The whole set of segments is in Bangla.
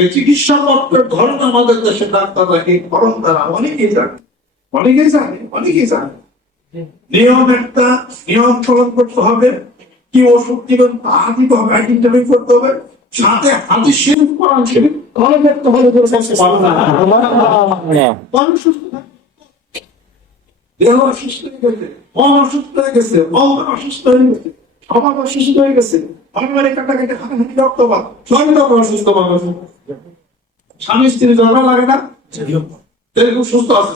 এই চিকিৎসাপত্রের ধরন আমাদের দেশে ডাক্তাররা এই ধরন দ্বারা অনেকেই জানে নিয়ম একটা নিয়ম পালন করতে হবে, কি ওষুধ দিবেন তা দিতে হবে, আইডেন্টিফাই করতে হবে, সাথে হাদিস শরীফ কোরআন শরীফ ভালো করতে হবে। মানুষ সুস্থ থাকে, দেহ অসুস্থ হয়ে গেছে, মন অসুস্থ হয়ে গেছে, অঙ্গ অসুস্থ হয়ে গেছে, সমাজ অসুস্থ হয়ে গেছে, অনেক কাটাকাটি হাঁটাহাঁটি রক্তপাত, শরীর অসুস্থ মানুষ। স্বামী স্ত্রী ঝগড়া লাগে না, খুব সুস্থ আছে,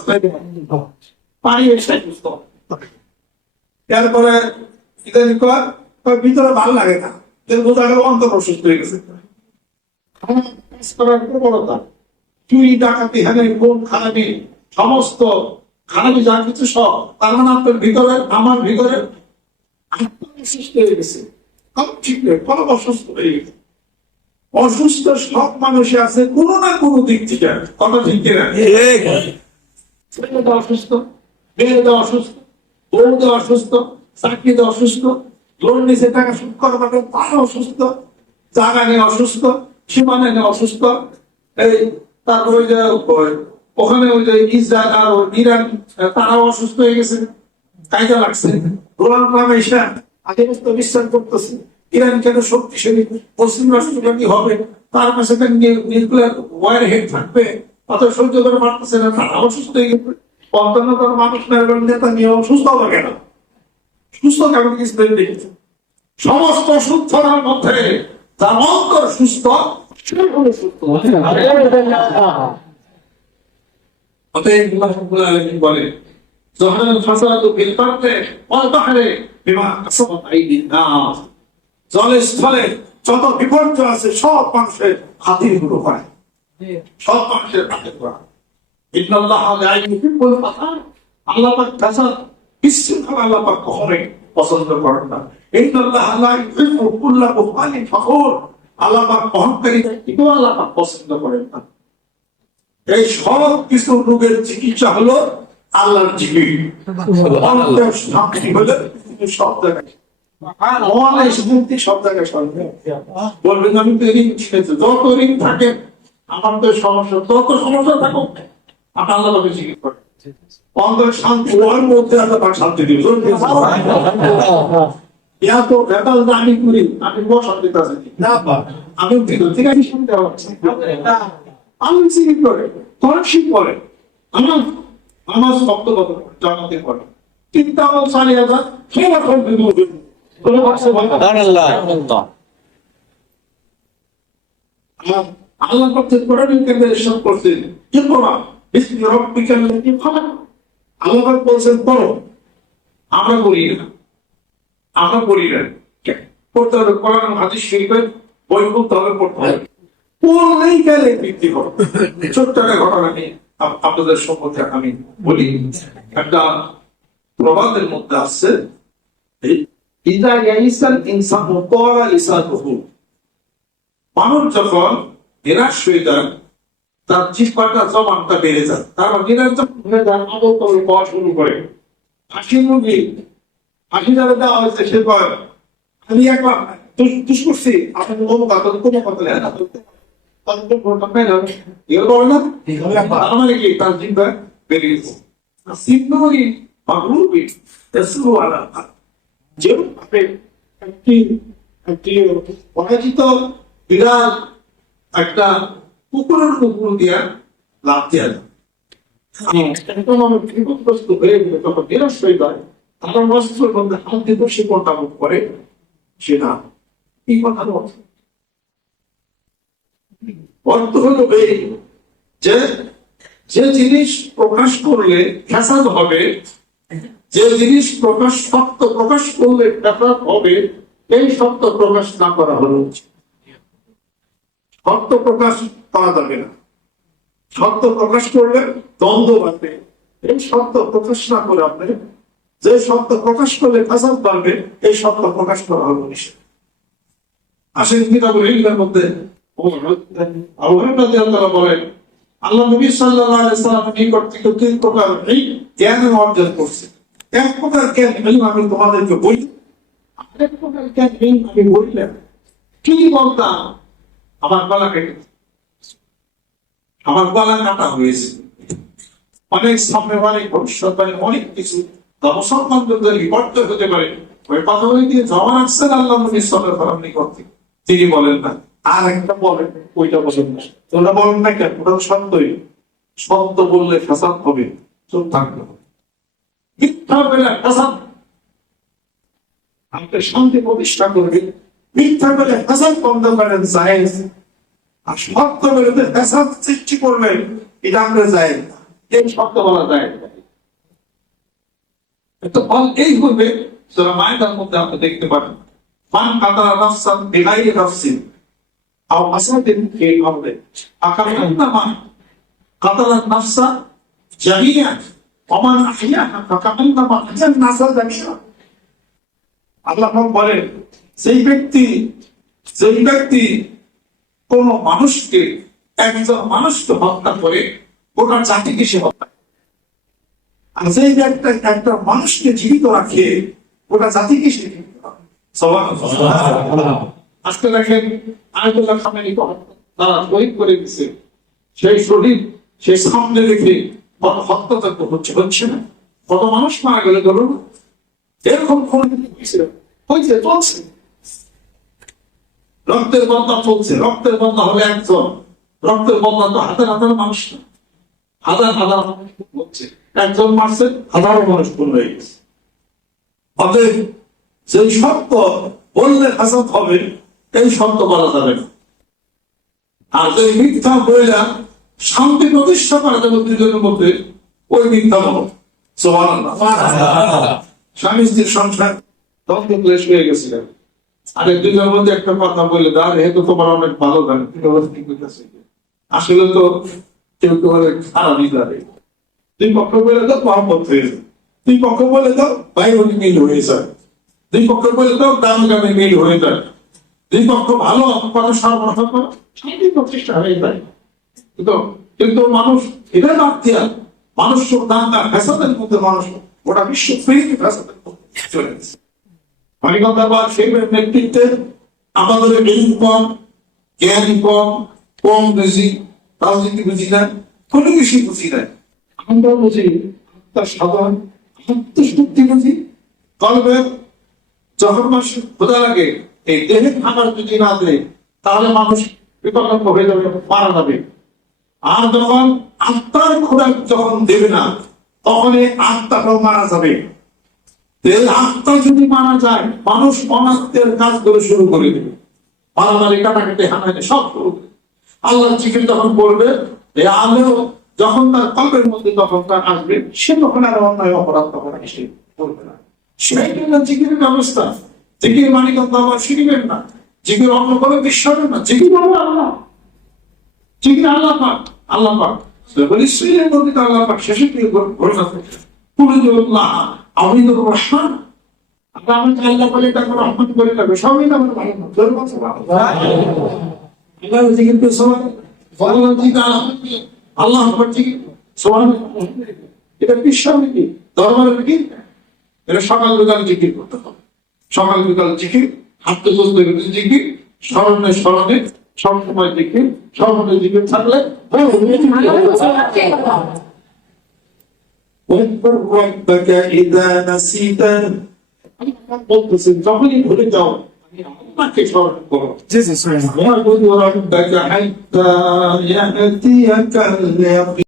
পানি এসে সুস্থ। তারপরে ইদানিং ভিতরে ভালো লাগে না, বোঝা গেল অন্তর অসুস্থ হয়ে গেছে। প্রবণতা, চুরি ডাকাতি হানি খুন খারাপি সমস্ত খারাপি যা কিছু সব, তার মানে আপনার ভিতরে আমার ভিতরে অসুস্থ হয়ে গেছে, ঠিক নেই, খুব অসুস্থ হয়ে গেছে। অসুস্থ সব মানুষই আছে কোনো না কোনো দিক থেকে, কথা ঠিক কিনা? ছেলেটা অসুস্থ, মেয়েটা অসুস্থ, বউটা অসুস্থ, চাকরিতে অসুস্থ, লোন নিচে টাকা সুদ করবে তারা অসুস্থ, জায়গা নিয়ে অসুস্থ, সীমানা নিয়ে অসুস্থ। এই তারপরে ওই যে ওখানে ওই যে ইসরায়েল আর ইরান তারাও অসুস্থ হয়ে গেছে, কায়দা লাগছে। ডোনাল্ড ট্রাম্প এসে আগে বিশ্বাস করতেছে ইরান কেন শক্তিশালী, পশ্চিম রাষ্ট্রটা কি হবে, তার কাছে নিউক্লিয়ার ওয়ার হেড থাকবে, অত সহ্য করে পারতেছে না, তারা অসুস্থ হয়ে গেছে। পঞ্চান্নতর মানুষ নেতা নিয়ে অসুস্থ হবে কেন? সুস্থ কেমন কিছু দেখেছে? সমস্ত সুস্থতার মধ্যে যার অন্তর সুস্থ বলে জলে স্থলে যত বিপর্যয় আছে সব মানুষের হাতির গুলো হয়, সব মানুষের হাতে করা। আল্লাহ বিশৃঙ্খলা আল্লাহ কখনোই পছন্দ করেন না। আল্লাহ অহংকারী আল্লাহ পছন্দ করেন না। এই সব কিছু রোগের চিকিৎসা হলো আল্লাহর জিকির। শান্তি হলে সব জায়গায় সব জায়গায় বলবেন আমি তো ঋণ ছিঁড়েছি, যত ঋণ থাকে আমার তো সমস্যা, তত সমস্যা থাকুক আপনি আল্লাহকে জিকির করেন। অন্তর শান্তি ওর মধ্যে আল্লাহ শান্তি দিল। তো ভেতাল আমি করি, আমি শান্তি আছে আমি ঠিক আছে শুনতে পাচ্ছি, আমি জিকির করে তরফিক করে আমার আমার বক্তব্য জানাতে পারে চিন্তা আমার 4000 সবার সঙ্গে আল্লাহ করতে সব করছেন আল্লাহ বলছেন পড়ো, আমরা করি না, আমরা করি না। পড়তে হবে কোরআন হাদিস শরীফের বই পড়তে হবে, পড়তে হবে, পড়লেই গেলে বৃদ্ধি হবে। ছোট্ট একটা ঘটনা নিয়ে আপনাদের সম্পর্কে আমি বলি। একটা প্রবাদের মধ্যে আসছে মানুষ যখন নিরাশ হয়ে যান, তার জিহ্বাটা জবানটা বেড়ে যায়, তারপর নিরাশ হয়ে যান আদৌ পাওয়া শুরু করে। হাসি মুরগি হাসি যারা দেওয়া হয়েছে সে কয় আমি একবার তুষ করছি, আপনার কোনো কথা কোনো কথা তার জিহ্বা বেড়ে গেছে। পরাজিত বিরাট একটা কুকুরের কুকুর দিয়া লাভ দেওয়া যায়, বিপদগ্রস্ত হয়ে গেলে তখন নিরাশ হয়ে যায়, তার বস্ত্রের মধ্যে হাত দিতে সে কোনটা মুখ করে সেটা এই কথা অর্থ হলো এই যে যে জিনিস প্রকাশ করলে ফ্যাসাদ হবে, যে জিনিস সত্য প্রকাশ করলে ফ্যাসাদ হবে, এই সত্য প্রকাশ না করা হলো উচিত। সত্য প্রকাশ করা যাবে না, সত্য প্রকাশ করলে দ্বন্দ্ব বাড়বে। এই সত্য প্রকাশ না করে আপনি যে সত্য প্রকাশ করলে ফ্যাসাদ বাড়বে, এই সত্য প্রকাশ করা হলো নিষেধ। আসেন কিতাবুল ইলমের মধ্যে বলেন আল্লাহ নবী সাল্লাল্লাহু আলাইহি ওয়াসাল্লাম নিকট থেকে 3 প্রকার জ্ঞান অর্জন করছে। এক প্রকার জ্ঞান আমি তোমাদেরকে বলি, আরেক প্রকার জ্ঞান আমি বললাম কি বলতাম আমার গলা কেটে আমার গলা কাটা হয়েছে, অনেক সামনে অনেক ভবিষ্যৎবাণী অনেক কিছু মুসলমানদের বিপর্যয় হতে পারে, ওই কথাগুলি দিয়ে জমা রাখছেন আল্লাহ নবী সাল্লাল্লাহু আলাইহি ওয়াসাল্লাম। তিনি বলেন না, আর একটা বলেন, ওইটা বলেন না। তোমরা বলেন না কেন? ওটা সত্যই, সত্য বললে ফাসাদ হবে, চুপ থাকতে হবে। মিথ্যা বলে ফাসাদ, আপনি শান্তি প্রতিষ্ঠা করবেন। মিথ্যা বলে ফাসাদ বন্ধ করেন জায়েজ, আর সত্য বলে ফাসাদ সৃষ্টি করবেন, এটা আমরা জায়েজ না। এই সত্য বলা যায় তো ফল এই হবে। সূরা মাইদার মধ্যে আপনি দেখতে পারেন, মান কাতালা নাফসান বিগাইরি নাফসিন আও ফাসাদিন ফিল আরদি ফাকান্নামা কাতালা নাফসা জামিআন ওয়া মান আহইয়াহা ফাকান্নামা আহয়ান নাসা জামিআন। আল্লাহ বলেন, সেই ব্যক্তি কোন মানুষকে, একজন মানুষকে হত্যা করে গোটা জাতিকে সে হত্যা, আর যেই একটা মানুষকে জীবিত রাখে গোটা জাতিকে সে জীবিত রাখে। সুবহানাল্লাহ। আজকে দেখেন আয়াতুল্লাহ খামেনি তারা শহীদ করে দিচ্ছে, সেই শহীদ সেই সামনে রেখে হত্যাযজ্ঞ হচ্ছে না, কত মানুষ মারা গেলে ধরুন, এরকম কোন হয়েছে চলছে, রক্তের বন্যা চলছে। রক্তের বন্যা হবে একজন, রক্তের বন্যা তো হাজার হাজার মানুষ না, হাজার হাজার মানুষ হচ্ছে, একজন মারছে হাজারো মানুষ খুন হয়ে গেছে। অতএব সেই সত্য বললে হাসাদ হবে, এই সত্য বলা যাবে না। আর যে মিথ্যা বইলা শান্তি প্রতিষ্ঠা করা যাবে দুজনের মধ্যে, ওই মিথ্যা বলো। সুবহানাল্লাহ। স্বামী স্ত্রীর সংসার তখন ক্লেশ হয়ে গেছিল, আর দুজনের মধ্যে একটা কথা বললে দাঁড় হে তো তোমার অনেক ভালো জানে, আসলে তো কেউ কেউ খারাপই জানে। দুই পক্ষ বলে দাও মহব্বত হয়ে যায়, দুই পক্ষ বলে দাও ভাই বোন মিল হয়ে যায়, দুই পক্ষ বলে দাও গ্রামে গ্রামে মিল হয়ে যায়, দুই পক্ষ ভালো কথা সরবরাহ করো, শান্তি প্রতিষ্ঠা হয়ে যায়। কিন্তু মানুষ এটা বাদ দিয়া মানুষ দাঙ্গা ফ্যাসাদের মধ্যে, মানুষ গোটা বিশ্ব ফিরিয়ে ফ্যাসাদের মধ্যে চলে গেছে। মানিকতাবাদ সেই নেতৃত্বে আমাদের জ্ঞান কম, জ্ঞান কম, কম বুঝি, রাজনীতি বুঝি না, কোনো কিছুই বুঝি না। আমরা বুঝি তার সাধারণ আত্মশক্তি বুঝি, কলবের যখন মানুষ খোদা লাগে, এই দেহের খাবার যদি না দেয় তাহলে মানুষ বিপন্ন হয়ে যাবে, মারা যাবে। আর যখন আত্মার খোরাক যখন দেবে না, তখন এই আত্মাটাও মারা যাবে। আত্মা যদি মারা যায়, মানুষ অনাত্মের কাজ করে শুরু করে দেবে, মারামারি কাটাকাটি হানাহানি সব শুরু করে। আল্লাহ জিকির যখন করবে, এই আলো যখন তার কল্পের মধ্যে তখন তার আসবে, সে তখন আর অন্যায় অপরাধ তখন এসে করবে না। সেই জন্য জিকিরের ব্যবস্থা, জিকির মানিকতা আবার শিখবেন না, জিকির অন্য কোনো বিশ্বাস না, জিকির হবে আল্লাহ, জিকির আল্লাহ পাক, আল্লাহ পাক ইসরাঈলের মধ্যে আল্লাহ পাক শেষে কি ঘোষণা করেছেন, কুল্লুল্লাহ আউযু রহমান। আমরা আল্লাহ বলে তাকে রহমান বলে তাকে সবই নাম আল্লাহ জিকির করে সুবহানাল্লাহ, আল্লাহ আকবার জিকির সুবহানাল্লাহ। এটা বিশ্বাস নাকি ধর্মের নাকি? এটা সকাল বিকাল জিকির করতে হবে, সকাল বিকাল জিকির, হাতে বলতে জিকির, স্মরণে স্মরণে সব সময় জিকির, স্মরণে জিকির থাকলে বলতেছেন যখনই ভুলে যাও আপনাকে স্মরণ করো।